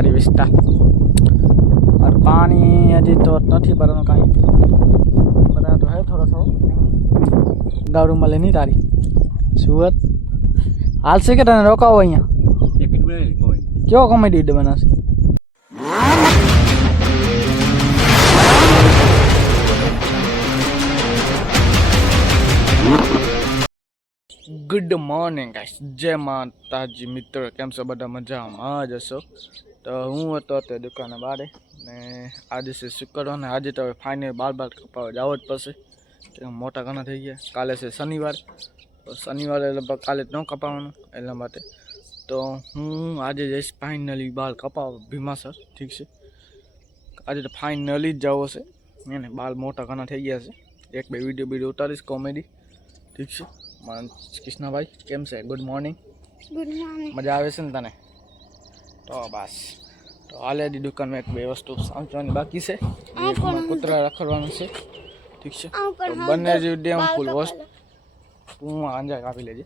પહાડી વિસ્તાર और પાણી હજી તો નથી ભરવાનું કાંઈ બધા તો હે થોડો થોડો ગાડું મળે નહીં તારી સુરત હાલશે કે તને રોકાવો અહીંયા એક મિનિટ બનાવી કોઈ કેવો કોમેડી વિડીયો બનાવશે ગુડ મોર્નિંગ ગાઈસ જય માતાજી મિત્રો કેમ છો બધા મજામાં જ હશો તો હું હતો તે દુકાને બારે ને આજે છે શુક્રવાર ને આજે તો હવે ફાઇનલ બાર બાર કપાવવા જાવ જ પડશે. મોટા ઘણા થઈ ગયા. કાલે છે શનિવાર. તો શનિવારે લગભગ કાલે જ ન કપાવવાનું એટલા માટે. તો હું આજે જઈશ ફાઇનલી બાલ કપાવવા ભીમાસર. ઠીક છે? આજે તો ફાઇનલી જ જવો છે. એને બાલ મોટા ઘણા થઈ ગયા છે. એક બે વીડિયો બીડીયો ઉતારીશ કોમેડી ઠીક છે? મારા કૃષ્ણભાઈ કેમ છે? ગુડ મોર્નિંગ ગુડ મોર્નિંગ મજા આવે છે ને તને? તો બસ. તો ઓલરેડી દુકાનમાં એક બે વસ્તુ સાંચવાની બાકી છે. કૂતરા રખડવાનું છે. ઠીક છે? બંને જ ડેમ ફૂલ હોસ્ટ હું અંજા કાપી લેજે.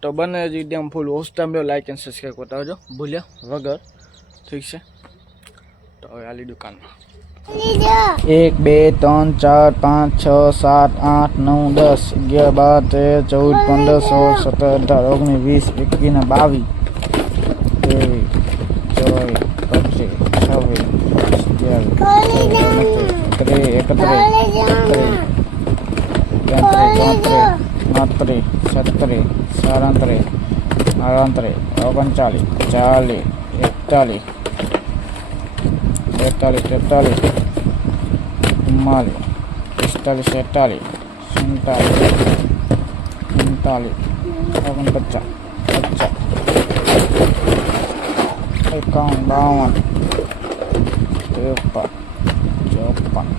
તો બંને જ ડેમ ફૂલ હોસ્ટ ટાઈમ લાઈક એન્ડ સબસ્ક્રાઈબ કરતા આવજો ભૂલ્યા વગર. ઠીક છે? તો હવે આલી દુકાનમાં. એક બે ત્રણ ચાર પાંચ છ સાત આઠ નવ દસ અગિયાર બાર તેર ચૌદ પંદર સોળ સત્તર અઢાર ઓગણીસ વીસ એકવીસ ને બાવીસ. સત્યાવીસ એકત્રીસ એકત્રીસ ચોત્રીસ છત્રીસ સાડત્રીસ આડત્રીસ ઓગણચાલીસ ચાલીસ એકતાલીસ બેતાલીસ તેતાલીસ ચુમ્માલીસ પિસ્તાલીસ છેતાલીસ સુડતાલીસ ઉનતાલીસ ઓગણપચાસ પચાસ એકાવન બાવન ત્રેપન ચોપન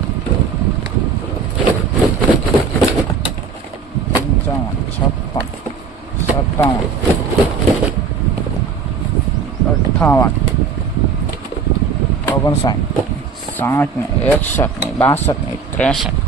સત્તાવન અઠ્ઠાવન ઓગણસાઠ. સાઠ ને એકસઠ ને બાસઠ ને ત્રેસઠ.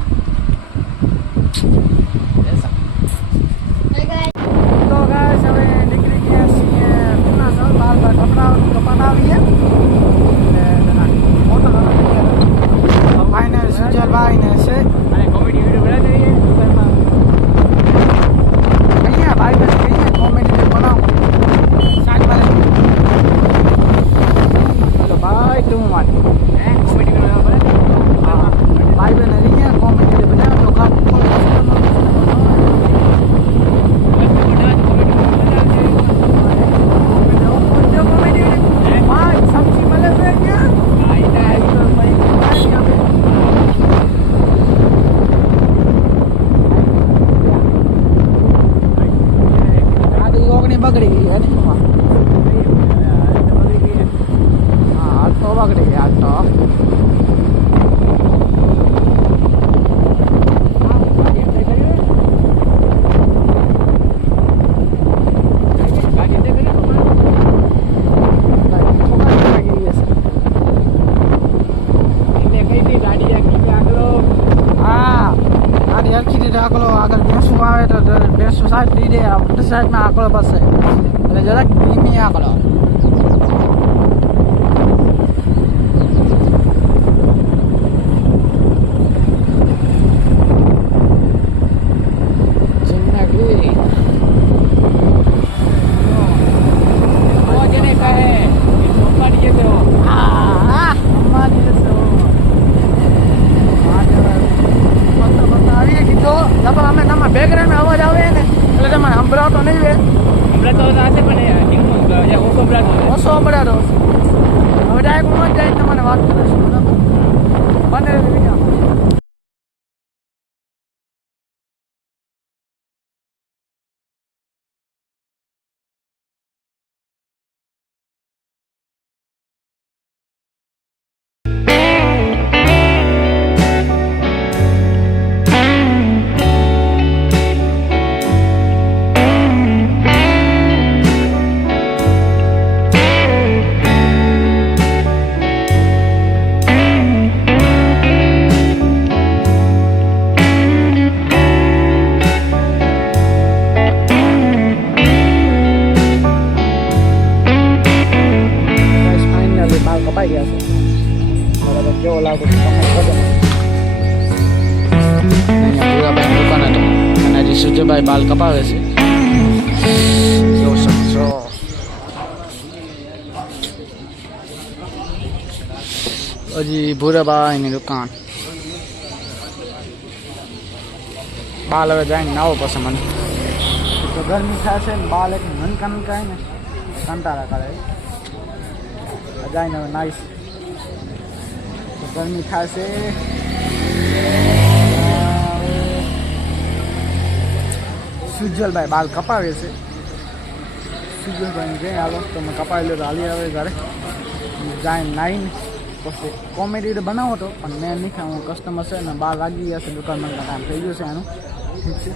ઓછો સંભળાતો હવે ડાયરેક્ટ હું જ જઈને તમને વાત કરીશ બંને કપાઈ ગયા છે બરાબર કેવો લાગે. ભૂરાભાઈની દુકાન હતી અને હજી સૂર્યભાઈ બાલ કપાવે છે હજી ભૂરાભાઈની દુકાન બાલ હવે જઈને નાવો પડશે મને તો ગરમી થાય છે ને બાલ એક મનકા મનકાય ને કંટાળા કરે જઈને હવે nice. તો ગરમી છે સુજલભાઈ બાલ કપાવે છે. સુજલભાઈ જઈ હાલો, તમે કપાવી લો તો હાલી આવે ઘરે. જાય નાઈને પછી કોમેડી બનાવો તો, પણ મેં નહીં ખાવું કસ્ટમર છે ને બાર વાગી ગયા છે દુકાનમાં કામ થઈ ગયું છે એનું. ઠીક છે.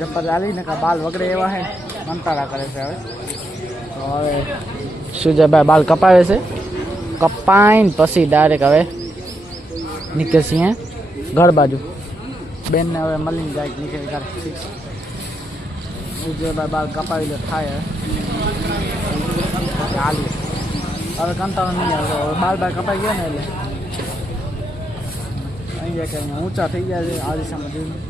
જપ્પર ચાલી ને બાલ વગડે એવા હે કંટાળા કરે છે હવે તો હવે સુજયભાઈ બાલ કપાવે છે કપાઈને પછી ડાયરેક્ટ હવે નીકળશી હે ઘર બાજુ બેનને હવે મળીને જાય નીકળી ઘર ઠીક છે સુજયભાઈ બાલ કપાવી લે થાય હવે હાલી હવે કંટાળો નહીં આવે હવે બાલ બાલ કપાઈ ગયા ને એટલે અહીંયા કે અહીંયા ઊંચા થઈ ગયા છે આ દિશામાં જોઈને અહીંયા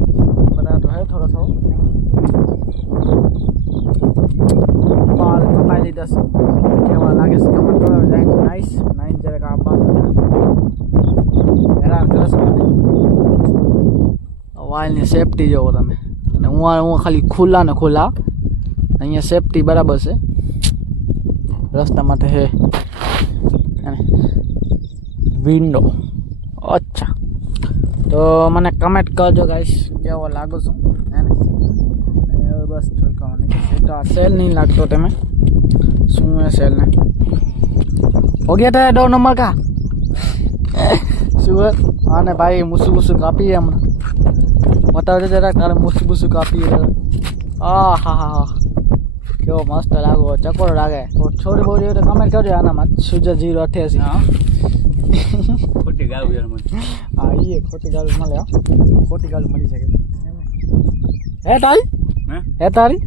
બાલ કપાઈ લીધા છે કેવા લાગે છે કમેન્ટ કરો જાય નાઈસ નાઈન જરાક આ બાલ હેરાન કરે છે મને વાલની સેફટી જોવો તમે અને હું આ- હું ખાલી ખુલ્લા ને ખુલ્લા અહીંયા સેફટી બરાબર છે રસ્તા માટે હે વિન્ડો અચ્છા તો મને કમેન્ટ કરજો ગાઈસ કેવો લાગુ છું હે ને અને હવે બસ થોડી કહેવાની છે તો આ સેલ નહીં લાગતો તમે શું હે સેલ ને હો ગયા તા દો નંબર કા શું હે હા ને ભાઈ મુસુ મુસુ કાપીએ હમણાં બતાવજો જરા તારે મુસુ મુસુ કાપીએ આ હા હા હા કેવો મસ્ત લાગો ચકોરો લાગે છોડી બોડી હોય તો કમેન્ટ કરજો આનામાં સુજર જીરો અઠ્યાસી હા ખોટી ગાવું યાર મને હા એ ખોટી ગાડી મળે હો. ખોટી ગાડી મળી શકે હે તારી હે? તારી?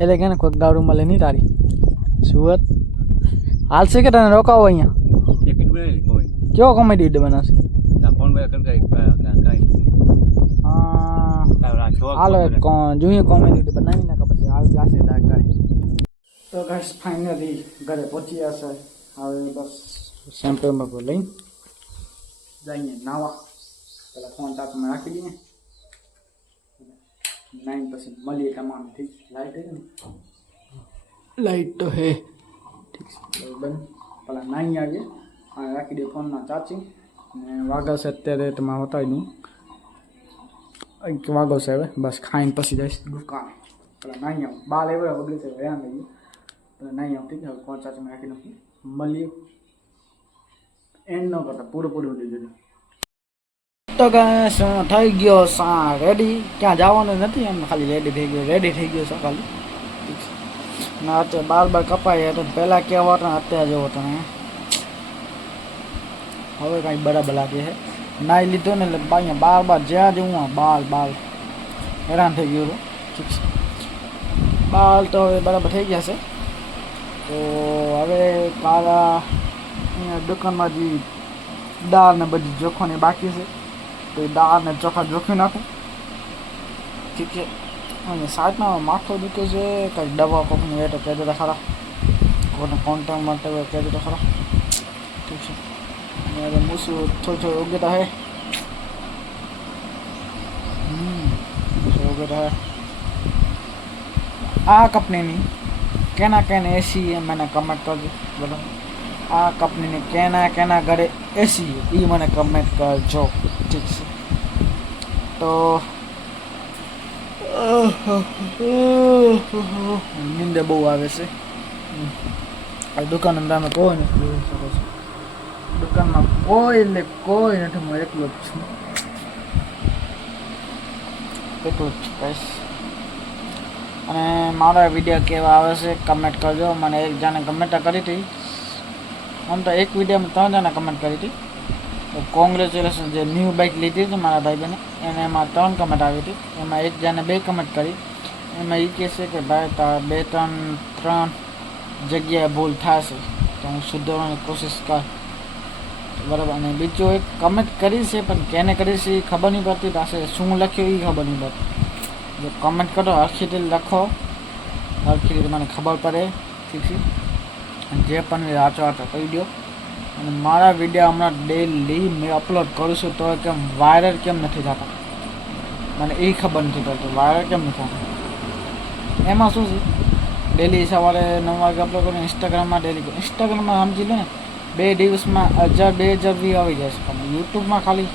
એટલે કે ને કોઈક દારૂ મળે નહીં તારી. સુરત હાલશે કે તને રોકાવો અહીંયા? કેવો કોમેડી વીડિયો બનાવશે? હાલો એક જોઈએ કોમેડી વીડિયો બનાવી નાખે પછી. હાલ જશે ડાક ઘરે. તો ગાઈસ ફાઇનલી ઘરે પહોંચી જશે. હવે બસ શેમ્પુ મેમ્પુ લઈને? જઈએ નાવા. પેલા ફોન ચાર્જમાં રાખી દઈએ. નાઈન પછી મળીએ તમામ ઠીક લાઈટ હે ને લાઈટ તો હે ઠીક છે તો બંધ પેલા નાઈ આવીએ અને રાખી દઈએ ફોનમાં ચાર્જિંગ ને વાગા છે અત્યારે તમારે બતાવી દઉં એક વાગો છે હવે બસ ખાઈને પછી જઈશ દુકાને પેલા નાઈ આવું બાર એવડા બગડે છે વયા નહીં પેલા નાઈ આવું ઠીક છે હવે ફોન ચાર્જમાં રાખી દઉં મળીએ એન્ડ ન કરતા પૂરું પૂરું લઈ જજો તો ગાઈસ થઈ ગયો સા રેડી ક્યાં જવાનું નથી એમ ખાલી રેડી થઈ ગયો રેડી થઈ ગયો છે ખાલી ઠીક છે. ના અત્યારે બાર બાર કપાય તો પહેલાં કેવા હતા ને અત્યારે જેવો તમે હવે કાંઈ બરાબર લાગે છે નાઈ લીધો ને એટલે બા- અહીંયા બાર બાર જ્યાં જવું આ બાલ બાલ હેરાન થઈ ગયો હતો ઠીક છે બાલ તો હવે બરાબર થઈ ગયા છે તો હવે તારા અહીંયા દુકાનમાં જે દાળ ને બધી જોખવાની બાકી છે તો એ દાળ ને ચોખા જોખી નાખું. ઠીક છે. અને સાઈડમાં માથો દુખે છે કંઈક દવા કોકની એટલે કહેતો તો ખરા. કોઈને કોન્ટેક્ટ માટે કહેજો તો ખરા. ઠીક છે. અને હવે મૂસું થોડી થોડી યોગ્યતા હે. હે. આ કંપનીની, કેના કેન એસી એમ મને કમેન્ટ કરજો, બરાબર? આ કંપનીની કેના કેના ઘરે એસી એ મને કમેન્ટ કરજો. ઠીક છે. તો, નિંદે બહુ આવે છે. દુકાન અમે કોઈ નથી જોઈ શકો છો. દુકાનમાં કોઈ ને કોઈ નથી, હું એકલો જ છું. એટલું જ કહીશ અને મારા વીડિયો કેવા આવે છે કમેન્ટ કરજો. મને એક જાણે કમેન્ટ કરી હતી. આમ તો એક વિડીયોમાં ત્રણ જણા કમેન્ટ કરી હતી. કોંગ્રેચ્યુલેશન જે ન્યૂ બાઇક લીધી હતી મારા ભાઈબેને એને એમાં ત્રણ કમેન્ટ આવી હતી. એમાં એક જણે બે કમેન્ટ કરી. એમાં એ કહે છે કે ભાઈ, તારા બે ત્રણ ત્રણ જગ્યાએ ભૂલ થશે, તો હું સુધારવાની કોશિશ કર. બરાબર. અને બીજું એક કમેન્ટ કરી છે, પણ કેને કરી છે એ ખબર નહીં પડતી. પાસે શું લખ્યું એ ખબર નહીં પડતી. જો કમેન્ટ કરો હરખી લખો. હરખી રીતે મને ખબર પડે. ઠીક છે. જે પણ વાંચવા તો કહી દો. અને મારા વીડિયો હમણાં ડેલી મેં અપલોડ કરું છું તો કેમ વાયરલ કેમ નથી થતા? મને એ ખબર નથી પડતી વાયરલ કેમ નથી થતા? એમાં શું છે? ડેલી સવારે નવ વાગે અપલોડ કરું ઇન્સ્ટાગ્રામમાં ડેલી ઇન્સ્ટાગ્રામમાં સમજી લો ને, બે દિવસમાં હજાર, બે હજાર વ્યૂ આવી જાય છે. પણ યુટ્યુબમાં ખાલી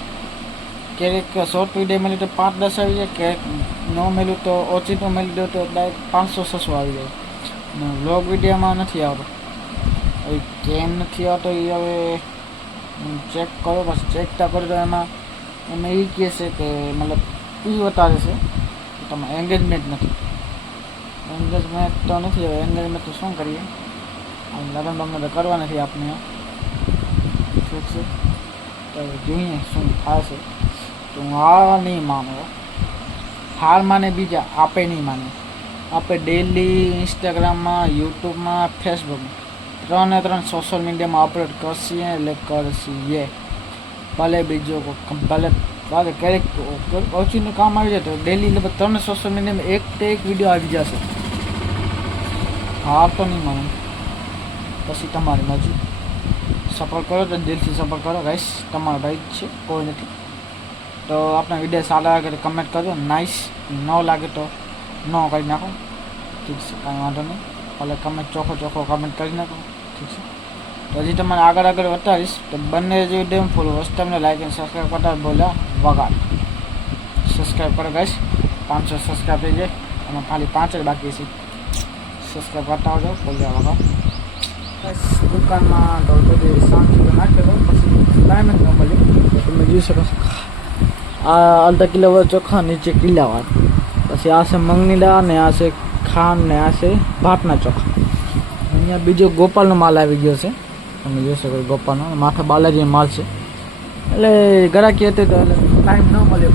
ક્યારેક શોર્ટ વીડિયો મળ્યું તો પાંચ, દસ આવી જાય, ક્યારેક ન મળ્યું તો ઓછી તો મળી દો તો પાંચસો, છસો આવી જાય. વ્લોગ વિડીયોમાં નથી આવતો. હવે કેમ નથી આવતો, એ હવે ચેક કરો, પછી ચેક કરો, તો એમાં એમાં એ કહે છે કે મતલબ એ બતાવે છે કે તમે એન્ગેજમેન્ટ નથી. એન્ગેજમેન્ટ તો નથી, હવે એન્ગેજમેન્ટ તો શું કરીએ? લગ્ન બગ્ન તો કરવા નથી આપણે ઠીક છે. તો જોઈએ શું થશે તો હું હાર નહીં માનો હાર માને બીજા, આપે નહીં માને. આપણે ડેલી ઇન્સ્ટાગ્રામમાં યુટ્યુબમાં ફેસબુકમાં ત્રણ ને ત્રણ સોશિયલ મીડિયામાં અપલોડ કરશીએ એટલે કરશીએ ભલે બીજો કોઈ ભલે ભલે ક્યારેક ઓછીનું કામ આવી જાય તો ડેલી લગભગ ત્રણ સોશિયલ મીડિયામાં એક તે એક વિડીયો આવી જશે હાર તો નહીં માનું પછી તમારી મરજી સપોર્ટ કરો તો દિલથી સપોર્ટ કરો ગાઈસ તમારો ભાઈ જ છે કોઈ નથી તો આપણા વિડીયો સારા લાગે તો કમેન્ટ કરજો નાઇસ ન લાગે તો ન કરી નાખો ઠીક છે કાંઈ વાંધો નહીં ભલે કમેન્ટ ચોખ્ખો ચોખ્ખો કમેન્ટ કરી નાખો ઠીક છે તો હજી તમને આગળ આગળ બતાવીશ તો બંને જે વિડીયો ફૂલ વસ્તુ તમને લાઈક અને સબસ્ક્રાઈબ કરતા બોલ્યા વગાડ સબસ્ક્રાઈબ કરો ગાઈસ પાંચસો સબસ્ક્રાઈબ થઈ જાય અને ખાલી પાંચ જ બાકી છે સબસ્ક્રાઈબ કરતા આવજો બોલ્યા વગાડ બસ દુકાનમાં તો બધી શાંતિ તો નાખેલો પછી ટાઈમ જ ન મળ્યો તો તમે જોઈ શકો છો આ અડધા કિલો ચોખા નીચે કિલ્લાવાર પછી આ છે મગની દાળ ને આ છે ખાંડ ને આ છે ભાતના ચોખા અહીંયા બીજો ગોપાલનો માલ આવી ગયો છે. તમે જોઈ શકો ગોપાલનો. માથે બાલાજીનો માલ છે. એટલે ગરાકી હતી તો ટાઈમ ન મળ્યો